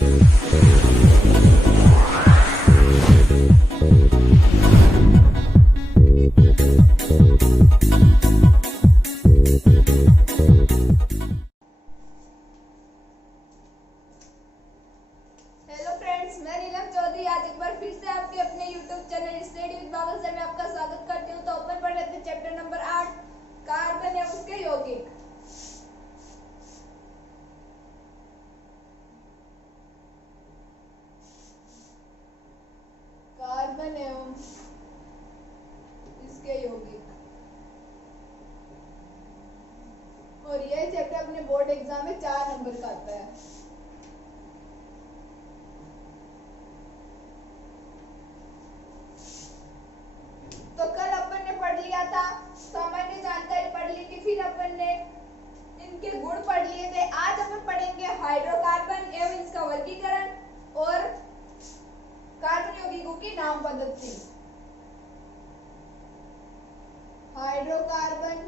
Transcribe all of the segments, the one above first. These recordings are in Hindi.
हेलो फ्रेंड्स, मैं नीलम चौधरी आज एक बार फिर से आपके अपने YouTube channel study with Baba sir में आपका स्वागत करती हूँ। तो ओपन पढ़ लेते हैं चैप्टर नंबर 8 कार्बन एवं उसके यौगिक। कार्बन एवं इसके यौगिक, और यह चैप्टर अपने बोर्ड एग्जाम में 4 नंबर का आता है। तो कल अपन ने पढ़ लिया था, सामान्य जानकारी पढ़ ली थी, फिर अपन ने इनके गुण पढ़ लिए थे। आज अपन पढ़ेंगे हाइड्रोकार्बन एवं इसका वर्गीकरण और कार्बन यौगिकों की नाम पद्धति। हाइड्रोकार्बन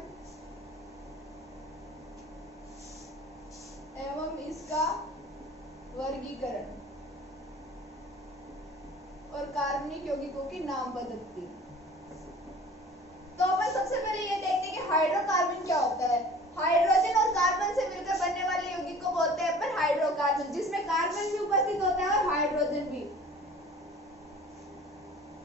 एवं इसका वर्गीकरण और कार्बनिक यौगिकों की नाम पद्धति। तो अपन सबसे पहले ये देखते हैं कि हाइड्रोकार्बन क्या होता है। हाइड्रोजन और कार्बन से मिलकर बनने वाले यौगिक को बोलते हैं अपन हाइड्रोकार्बन, जिसमें कार्बन भी उपस्थित होता है और हाइड्रोजन भी।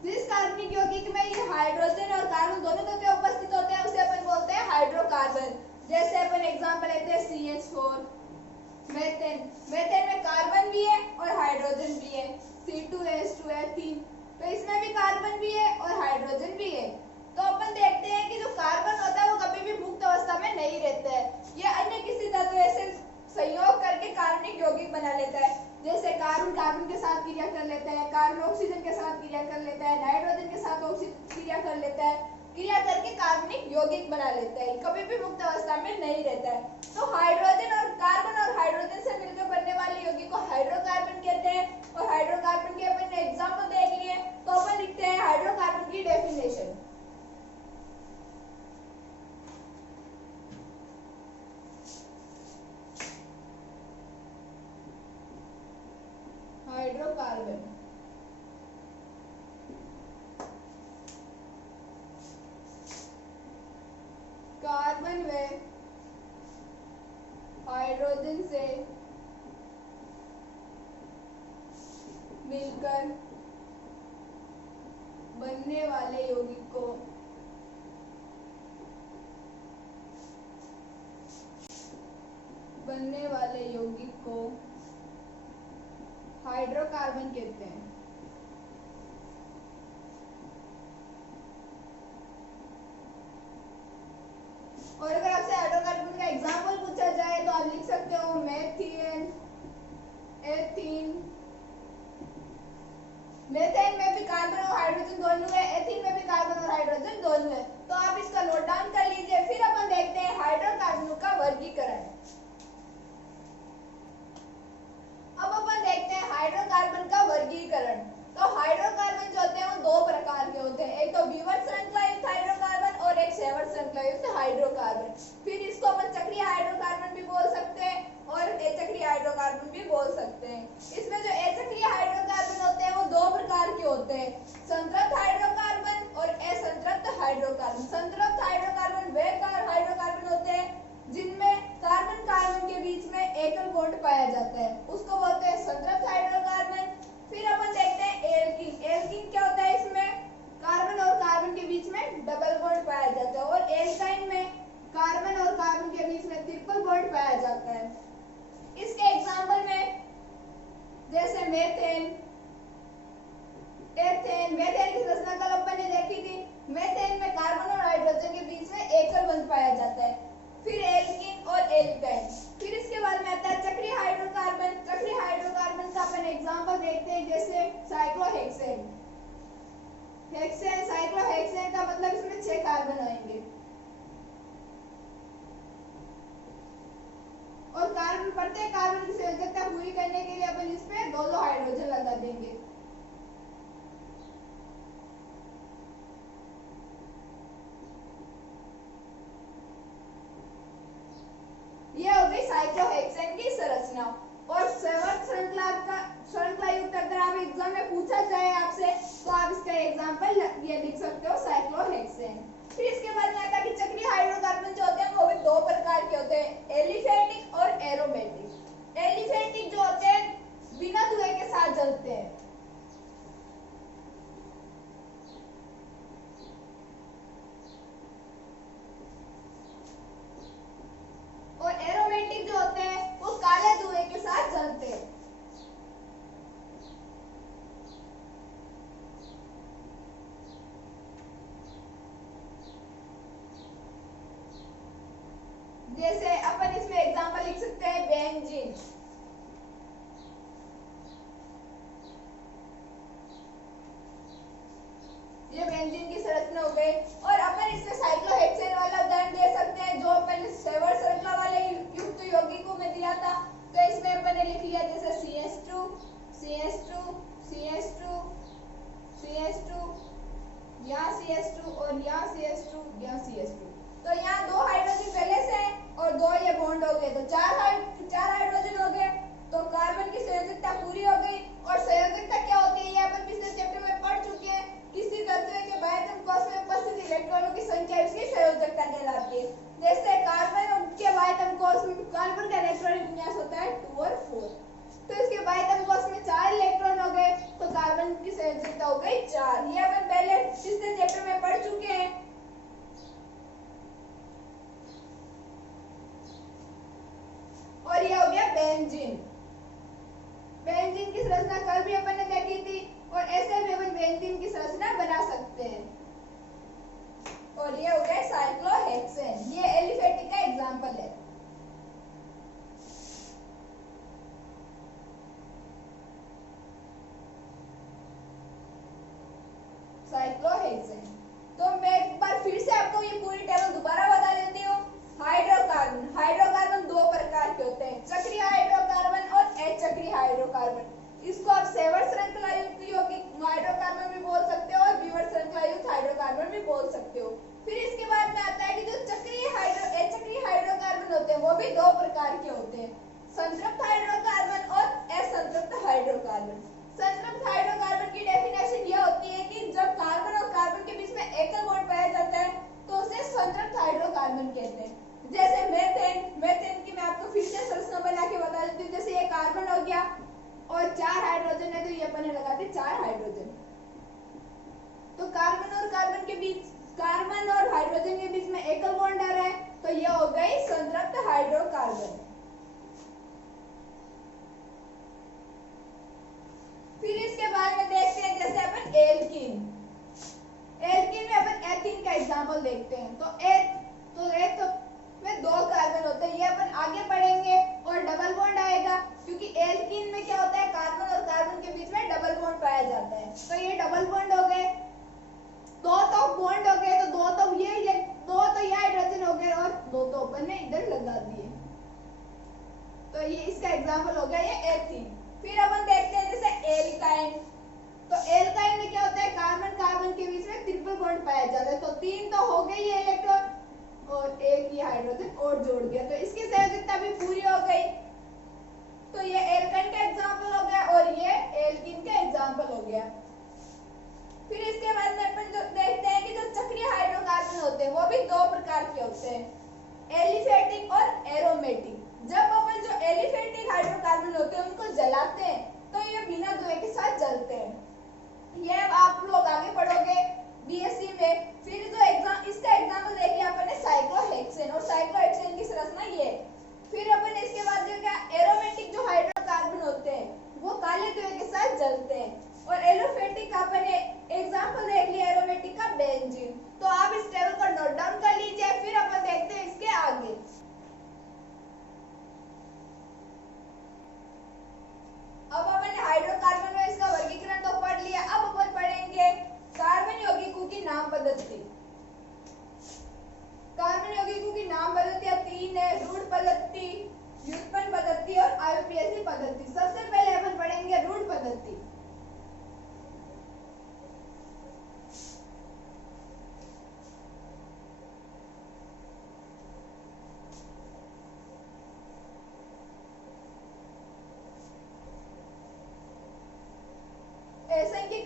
जिस कार्बनिक यौगिक में ये हाइड्रोजन और कार्बन दोनों तत्व उपस्थित होते हैं उसे अपन बोलते हैं हाइड्रोकार्बन। जैसे अपन एग्जांपल लेते हैं CH4, मेथेन। मेथेन में कार्बन भी है और हाइड्रोजन भी है। C2H2 तो इसमें भी कार्बन भी है और हाइड्रोजन भी है। तो अपन देखते हैं कि जो कार्बन होता है वो कभी भी मुक्त अवस्था में नहीं रहता है, ये अन्य किसी तत्व से संयोग करके कार्बनिक यौगिक बना लेता है। जैसे कार्बन कार्बन के साथ क्रिया कर लेता है, कार्बन ऑक्सीजन के साथ क्रिया कर लेता है, नाइट्रोजन के साथ क्रिया कर लेता है, क्रिया करके कार्बनिक यौगिक बना लेता है, कभी भी मुक्त अवस्था में नहीं रहता है। तो हाइड्रोजन और कार्बन और हाइड्रोजन से मिलकर बनने वाले यौगिक को हाइड्रोकार्बन कहते हैं। और हाइड्रोकार्बन के अपन ने एग्जाम्पल देख लिए, तो अपन लिखते हैं हाइड्रोकार्बन की डेफिनेशन। हाइड्रोकार्बन कार्बन व हाइड्रोजन से मिलकर बनने वाले यौगिक को हाइड्रोकार्बन कहते हैं। और अगर आपसे हाइड्रोकार्बन का एग्जांपल पूछा जाए तो आप लिख सकते हो मेथेन, एथीन। मेथेन में भी कार्बन और हाइड्रोजन दोनों है, एथीन में भी कार्बन और हाइड्रोजन दोनों है। तो आप इसका नोट डाउन कर लीजिए। फिर अपन देखते हैं हाइड्रोकार्बनों का वर्गीकरण। अब अपन देखते हैं हाइड्रोकार्बन का वर्गीकरण। तो हाइड्रोकार्बन जो होते हैं वो 2 प्रकार के होते हैं, एक तो विवर्त श्रृंखला युक्त हाइड्रोकार्बन और एक सहवर्त श्रृंखला युक्त हाइड्रोकार्बन। फिर इसको अपन चक्रीय हाइड्रोकार्बन भी बोल सकते हैं और अचक्रीय हाइड्रोकार्बन भी बोल सकते हैं। इसमें जो अचक्रीय हाइड्रोकार्बन होते हैं वो 2 प्रकार के होते हैं, संतृप्त हाइड्रोकार्बन और असंतृप्त हाइड्रोकार्बन। संतृप्त हाइड्रोकार्बन वे हाइड्रोकार्बन होते हैं जिनमें कार्बन कार्बन के बीच में एकल बॉन्ड पाया जाता है, उसको बोलते हैं संतृप्त हाइड्रोकार्बन। फिर अपन देखते हैं एल्कीन। एल्कीन क्या होता है, इसमें कार्बन और कार्बन के बीच में डबल बॉन्ड पाया जाता है। और एल्काइन में कार्बन और कार्बन के बीच में ट्रिपल बॉन्ड पाया जाता है। इसके एग्जांपल में जैसे मेथेन, एथेन। मेथेन की रचना कल अपन ने देखी थी। मेथेन में कार्बन और हाइड्रोजन के बीच में एकल बंध पाया जाता है। फिर एल्कीन और एल्काइन। फिर इसके बाद में आता है चक्रीय हाइड्रोकार्बन। चक्रीय हाइड्रोकार्बन का अपन एग्जांपल देखते हैं, जैसे साइक्लोहेक्सेन। हेक्सेन, साइक्लोहेक्सेन का मतलब इसमें 6 कार्बन आएंगे। और कार्बन प्रत्येक कार्बन की संयोजकता पूरी करने के लिए अपन इस पे 2 हाइड्रोजन लगा देंगे। यह हो गई साइक्लोहेक्सेन की संरचना। और सहवर्त श्रृंखला युक्त अगर आप एग्जाम में पूछा जाए आपसे तो आप इसका एग्जांपल ये लिख सकते हो साइक्लोहेक्सेन। फिर इसके बाद में आता है कि चक्रीय हाइड्रोकार्बन जो होते हैं वो भी दो प्रकार के होते हैं, एलिफेटिक और एरोमेटिक। एलिफेटिक जो होते हैं बिना धुएं के साथ जलते हैं, और एरोमेटिक जो होते हैं वो काले धुएं के साथ जलते हैं। जैसे अपन इसमें एग्जांपल लिख सकते हैं बेंजीन। ये बेंजीन की संरचना हो गई। और अपन इसमें साइक्लोहेक्सेन वाला उदाहरण दे सकते हैं जो अपन ने सेवर श्रृंखला वाले युक्त यौगिकों में दिया था। तो इसमें अपन ने लिख लिया जैसे CH2 CH2 CH2 CH2, यहाँ CH2 और यहाँ CH2, यहाँ CH2। तो यहाँ दो हाइड्रोजन पहले से है और दो ये बॉन्ड हो गए, तो चार हाइड्रोजन हो गए। तो कार्बन की संयोजकता पूरी हो गई। और संयोजकता क्या होती है ये अपन पिछले चैप्टर में पढ़ चुके हैं। किसी तत्व के बाह्यतम कोश में उपस्थित इलेक्ट्रॉनों की संख्या इसकी संयोजकता कहलाती है। जैसे कार्बन के बाह्यतम कोश में कार्बन का इलेक्ट्रॉनिक विन्यास होता है 2 और 4। तो इसके बाह्यतम कोश में 4 इलेक्ट्रॉन हो गए, तो कार्बन की संयोजकता हो गई 4। ये अपन पहले पिछले चैप्टर में पढ़ चुके हैं। और ये हो गया बेंजीन। बेंजीन की संरचना कल भी अपन ने देखी थी और ऐसे भी अपन बेंजीन की संरचना बना सकते हैं। और ये हो गया साइक्लोहेक्सेन, ये एलिफेटिक का एग्जांपल है। साइक्लोहेक्सेन। तो मैं एक बार फिर से आपको ये पूरी टेबल दोबारा बता देती हूँ। हाइड्रोकार्बन दो प्रकार के होते हैं, चक्रीय हाइड्रोकार्बन और अचक्रीय हाइड्रोकार्बन। इसको आप सेवर श्रृंखला युक्त यौगिक हाइड्रोकार्बन भी बोल सकते हो और विवर्त श्रृंखला युक्त हाइड्रोकार्बन भी बोल सकते हो। फिर इसके बाद में आता है कि जो अचक्रीय हाइड्रोकार्बन होते हैं वो भी दो प्रकार के होते हैं, संतृप्त हाइड्रोकार्बन और असंतृप्त हाइड्रोकार्बन। संतृप्त हाइड्रोकार्बन की डेफिनेशन यह होती है कि जब कार्बन और कार्बन के बीच में एकल बॉन्ड पाया जाता है तो उसे संतृप्त हाइड्रोकार्बन कहते हैं। जैसे मेथेन की मैं आपको फिर से संरचना बना के बता देती हूँ। जैसे ये कार्बन हो गया और 4 हाइड्रोजन है, तो ये अपन ने लगा दिए 4 हाइड्रोजन। तो कार्बन और हाइड्रोजन के बीच में एकल बॉन्ड आ रहा है, तो ये हो गई संतृप्त हाइड्रोकार्बन। फिर इसके बाद में देखते हैं जैसे अपन एल्कीन में अपन एथीन का एग्जांपल देखते हैं। तो एक में 2 कार्बन होते हैं, ये अपन आगे पढ़ेंगे। और डबल बॉन्ड आएगा क्योंकि एल्कीन में क्या होता है, कार्बन और कार्बन के बीच में डबल बॉन्ड पाया जाता है। तो ये डबल बॉन्ड हो गए, 2 तो बॉन्ड हो गए, तो 2 तो ये हाइड्रोजन हो गए और 2 तो अपन ने इधर लगा दिए। तो ये इसका एग्जांपल हो गया ये एथीन। फिर अपन देखते हैं जैसे एल्काइन। तो एल्काइन में क्या होता है, कार्बन के बीच में ट्रिपल बॉन्ड पाया जाता है। तो 3 तो हो गई ये इलेक्ट्रॉन और एक ये हाइड्रोजन और जोड़ गया, तो इसकी संयोजकता भी पूरी हो गई। तो ये एल्काइन का एग्जांपल हो गया और ये एल्कीन का एग्जांपल हो गया। फिर इसके बाद में अपन जो देखते हैं कि जो चक्रीय हाइड्रोकार्बन होते हैं वो भी 2 प्रकार के होते हैं, एलिफेटिक और एरोमेटिक। जब अपन जो एलिफेटिक हाइड्रोकार्बन होते हैं उनको जलाते हैं तो ये बिना धुएं के साथ जलते हैं। ये आप लोग आगे पढ़ोगे बीएससी में। फिर जो इसका एग्जांपल देखिए अपन ने साइक्लोहेक्सेन, और साइक्लोहेक्सेन की संरचना ये। फिर अपन इसके बाद जो क्या एरोमेटिक जो हाइड्रोकार्बन होते हैं वो काले धुएं के साथ जलते हैं। और एलोफेटिक का अपन एग्जांपल देख लिया एरोमेटिक का बेंजीन। तो आप इस टेबल को नोट डाउन कर लीजिए, फिर अपन देखते हैं इसके आगे। अब अपन ने हाइड्रोकार्बन में इसका वर्गीकरण तो पढ़ लिया। अब अपन पढ़ेंगे कार्बन यौगिकों की नाम पद्धति। कार्बन यौगिकों की नाम पद्धतियां 3 है, रूढ़ पद्धति, व्युत्पन्न पद्धति और आईयूपीएसी पद्धति। सबसे पहले अपन पढ़ेंगे रूढ़ पद्धति।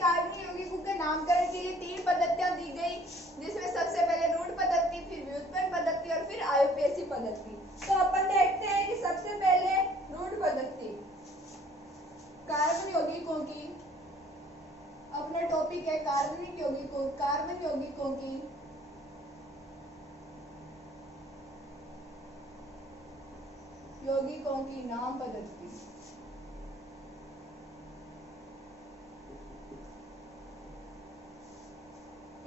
कार्बनिक यौगिकों के नामकरण के लिए 3 पद्धतियां दी गई, जिसमें सबसे पहले रूढ़ पद्धति, फिर व्युत्पन्न पद्धति और फिर आयुर्पेशी पद्धति। तो अपन देखते हैं कि सबसे पहले रूढ़ पद्धति। कार्बन यौगिकों की, अपना टॉपिक है कार्बन यौगिकों की नाम पद्धति।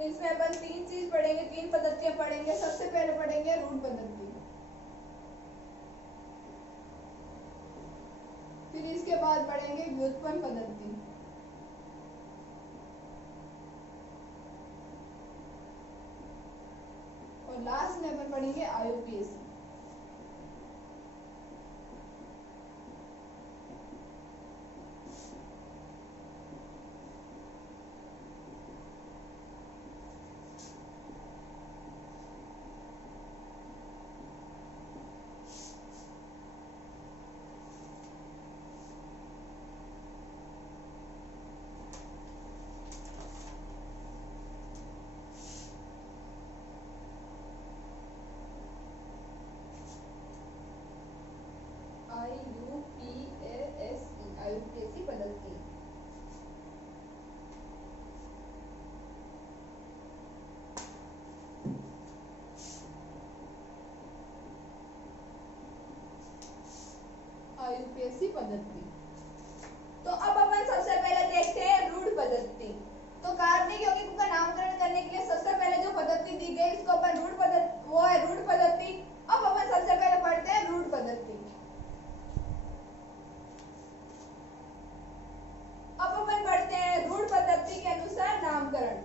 इसमें अपन 3 चीज पढ़ेंगे, 3 पद्धतियां पढ़ेंगे। सबसे पहले पढ़ेंगे रूढ़ पद्धति, फिर इसके बाद पढ़ेंगे व्युत्पन्न पद्धति, और लास्ट में अपन पढ़ेंगे आयुर्पेशी। आयुर्पेशी पद्धति। आयुर्पेशी पद्धति। तो अब अपन सबसे पहले देखते हैं रूढ़ पद्धति। तो कार्बनिक यौगिकों का नामकरण करने के लिए सबसे पहले जो पद्धति दी गई उसको अपन रूढ़ पद्धति, वो है रूढ़ पद्धति। अब अपन सबसे पहले पढ़ते हैं रूढ़ पद्धति। अब अपन पढ़ते हैं रूढ़ पद्धति के अनुसार नामकरण।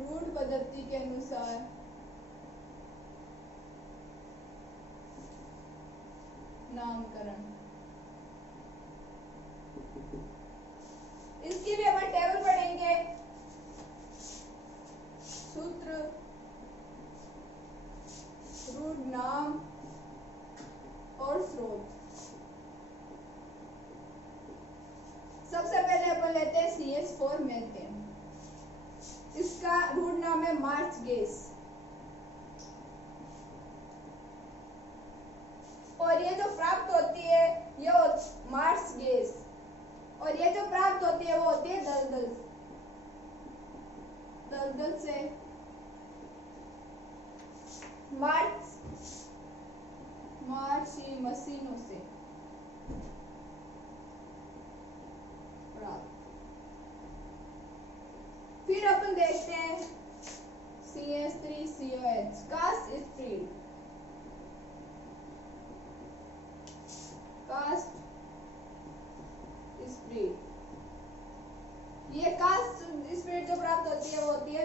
रूढ़ पद्धति के अनुसार नामकरण। इसकी भी अपन टेबल पढ़ेंगे। सूत्र, रूढ़ नाम और स्रोत। सबसे पहले अपन लेते हैं CH4 मेथेन। इसका रूढ़ नाम है मार्च गैस, और ये जो प्राप्त होती है ये मार्च गैस, और ये जो प्राप्त होती है वो होती है दलदल से मार्च मशीनों से प्राप्त। फिर अपन देखते हैं CH3COH कास्ट स्प्रीड। ये कास्ट स्प्रीड जो प्राप्त होती है वो होती है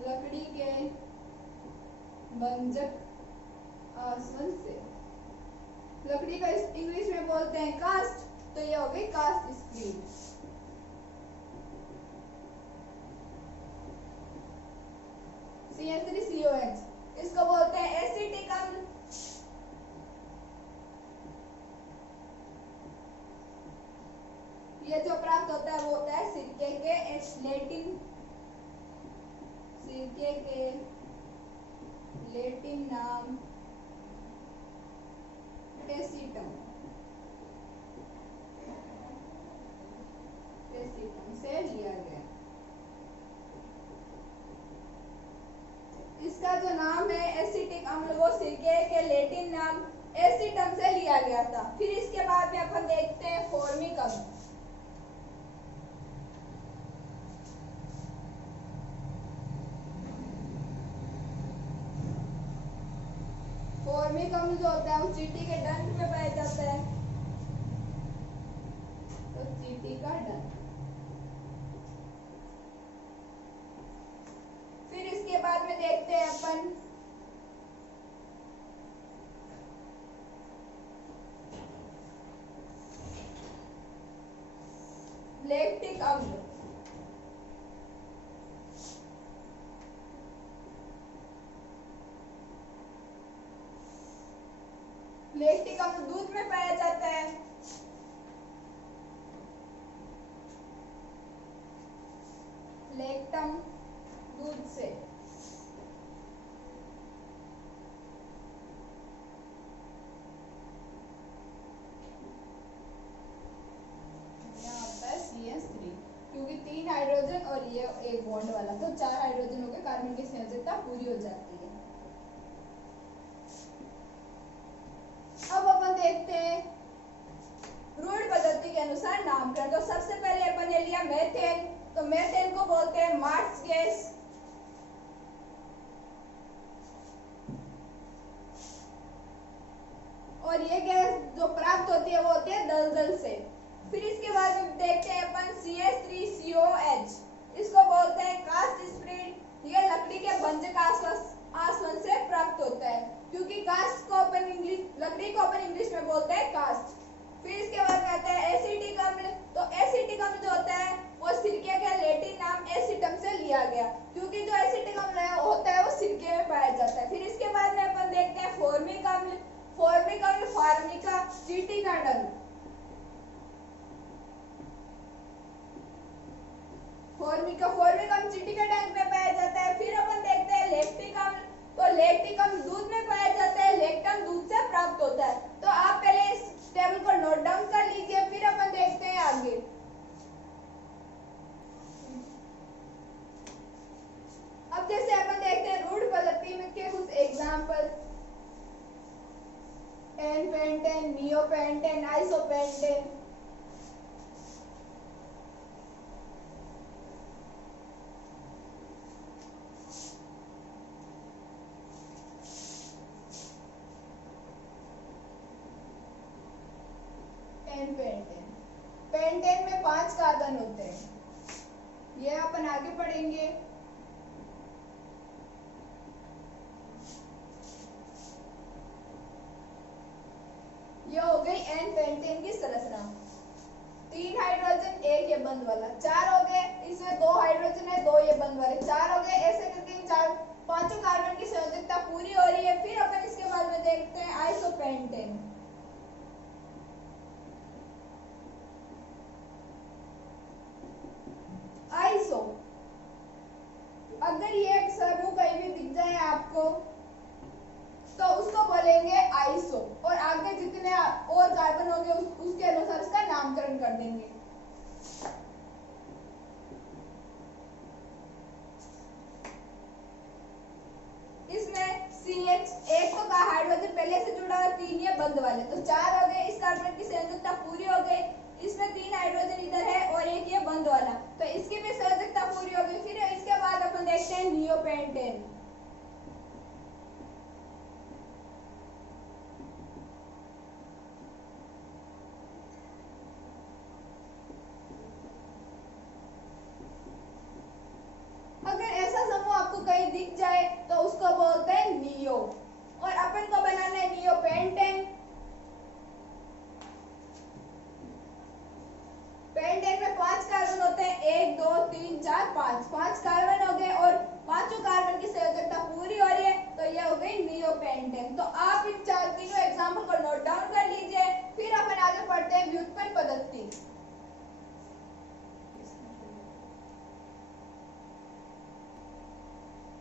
लकड़ी के भंजक आसवन से। लकड़ी का इंग्लिश में बोलते हैं कास्ट, तो ये हो गई कास्ट स्प्रीड। CH3COH इसको बोलते हैं एसिटिक अम्ल। ये जो प्राप्त होता है वो होता है सिरके के लेटिन नाम एसिटम से लिया गया। इसका जो नाम है एसिटिक अम्ल वो सिरके के लेटिन नाम एसिटम से लिया गया था। फिर इसके बाद में अपन देखते हैं फॉर्मिक अम्ल। फॉर्मिक अम्ल जो होता है वो चींटी के डंक में पाया जाता है, तो चींटी का डंक। फिर इसके बाद में देखते हैं अपन लैक्टिक अम्ल। लैक्टिक अम्ल दूध में पाया जाता है। लैक्टम दूध से। CH3 क्योंकि 3 हाइड्रोजन और ये एक बॉन्ड वाला, तो 4 हाइड्रोजनों के कार्बन की संयोजकता पूरी हो जाती है। अब अपन देखते हैं रूढ़ पद्धति के अनुसार नामकरण। तो सबसे पहले अपन ने लिया मेथेन, तो मेथेन को बोलते हैं मार्स गैस। और ये गैस जो प्राप्त होती है वो होती है दलदल से। फिर इसके बाद में देखते हैं अपन CH3COH, इसको बोलते हैं कास्ट स्प्रिट। ये लकड़ी के भंजक आसवन से प्राप्त होता है, क्योंकि कास्ट को अपन लकड़ी को अपन इंग्लिश में बोलते हैं कास्ट। फिर इसके बाद में आता है एसिटिक अम्ल। तो एसिटिक अम्ल जो होता है वो सिरके के लैटिन नाम एसिटम से लिया गया, क्योंकि जो एसिटिक अम्ल होता है वो सिरके में पाया जाता है। फिर इसके बाद में अपन देखते हैं फॉर्मिक अम्ल। फॉर्मिक अम्ल फार्मिका चीटी का अम्ल। फॉर्मिक अम्ल चीटी के टैंक में पाया जाता है। फिर अपन देखते हैं लैक्टिक अम्ल। तो लैक्टिक अम्ल दूध में पाया जाता है, लैक्टम दूध से प्राप्त होता है। तो आप पहले इस टेबल को नोट डाउन कर लीजिए, फिर अपन देखते हैं आगे। अब जैसे अपन देखते हैं रूढ़ पद्धति में के कुछ example, N-pentane, neopentane, isopentane. Pentane, pentane में 5 कार्बन होते हैं, ये अपन आगे पढ़ेंगे। ये हो गई एन पेंटेन की संरचना। 3 हाइड्रोजन, एक ये बंद वाला, 4 हो गए, इसमें 2 हाइड्रोजन है, 2 ये बंद वाले, 4 हो गए। ऐसे करके इन 5 कार्बन की संयोजकता पूरी हो रही है। फिर अपन इसके बाद में देखते हैं आइसोपेंटेन। आइसो, अगर ये एक समूह कहीं भी दिख जाए आपको तो उसको बोलेंगे आइसो, और आगे जितने और कार्बन होंगे उसके अनुसार उसका नामकरण कर देंगे। इसमें CH एक तो का हाइड्रोजन पहले से जुड़ा हुआ, 3 ये बंद वाले, तो 4 हो गए। इस कार्बन की संयोजकता पूरी हो गई। इसमें 3 हाइड्रोजन इधर है और एक ये बंद वाला, तो इसकी भी संयोजकता पूरी हो गई। फिर इसके बाद अपन देखते हैं नियोपेंटेन। अगर ऐसा समूह आपको कहीं दिख जाए तो उसको बोलते हैं नियो, और अपन को बनाना है नियोपेंटेन। पेंटेन में 5 कार्बन होते हैं, 1 2 3 4 5, 5 कार्बन हो गए और पांचों कार्बन की संयोजकता पूरी हो रही है, तो ये हो गई नियोपेंटेन। तो आप इन तीनों एग्जांपल को नोट डाउन कर लीजिए। फिर अपन आगे पढ़ते हैं व्युत्पन्न पद्धति।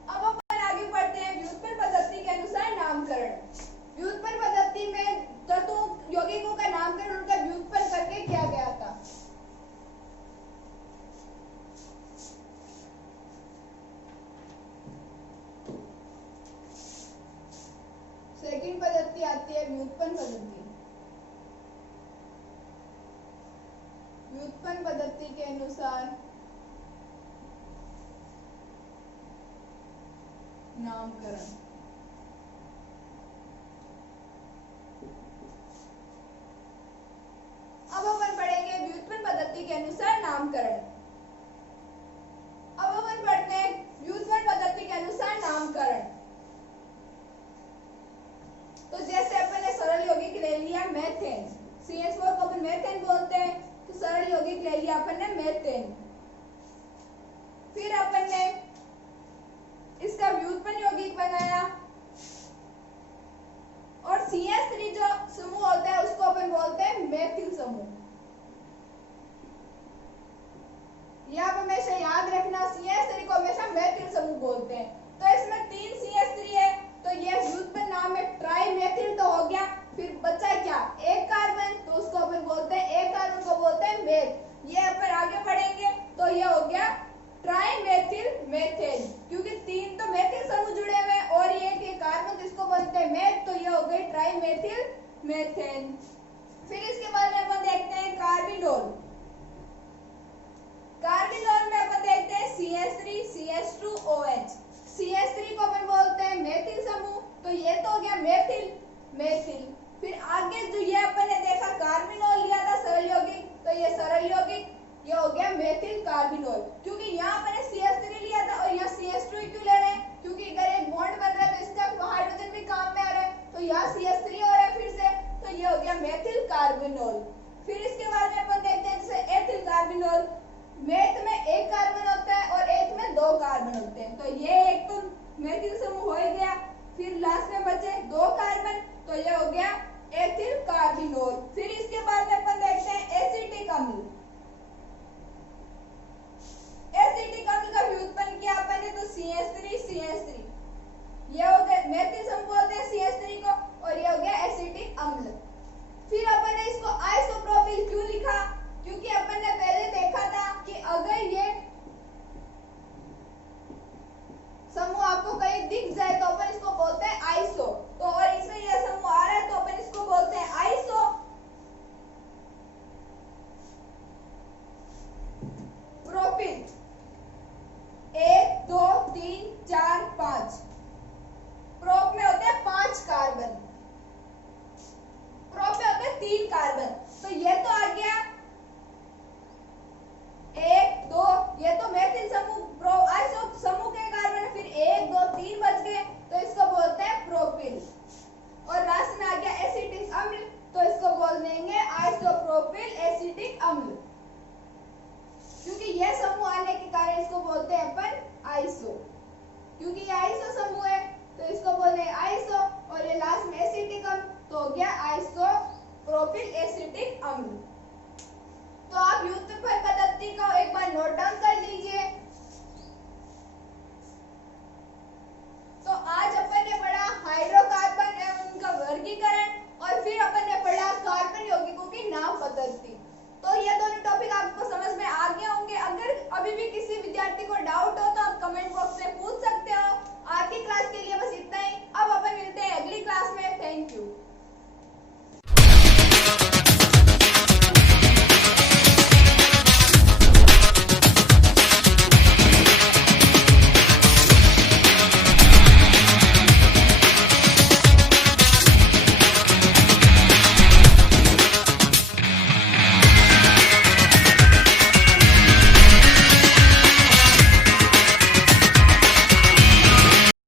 अब अपन आगे पढ़ते हैं व्युत्पन्न पद्धति के अनुसार नामकरण। व्युत्पन्न पद्धति में चतुर्थ यौगिकों का नामकरण उनका व्युत्पन्न करके किया गया था। सेकंड पद्धति आती है व्युत्पन्न पद्धति। व्युत्पन्न पद्धति के अनुसार नामकरण। अब अपन पढ़ेंगे व्युत्पन्न पद्धति के अनुसार नामकरण। अब अपन पढ़ते हैं व्युत्पन्न पद्धति के अनुसार नामकरण। तो जैसे अपन ने सरल यौगिक ले लिया मेथेन, CH4 को अपन मेथेन बोलते हैं, तो सरल यौगिक ले लिया अपन ने मेथेन। फिर अपन ने इसका व्युत्पन्न यौगिक बनाया होते हैं। तो ये एक तो मेथिल समूह हो ही गया। फिर लास्ट में बचे 2 कार्बन, तो ये हो गया एथिल कार्बिनोल। फिर इसके बाद में अपन देखते हैं एसिटिक अम्ल।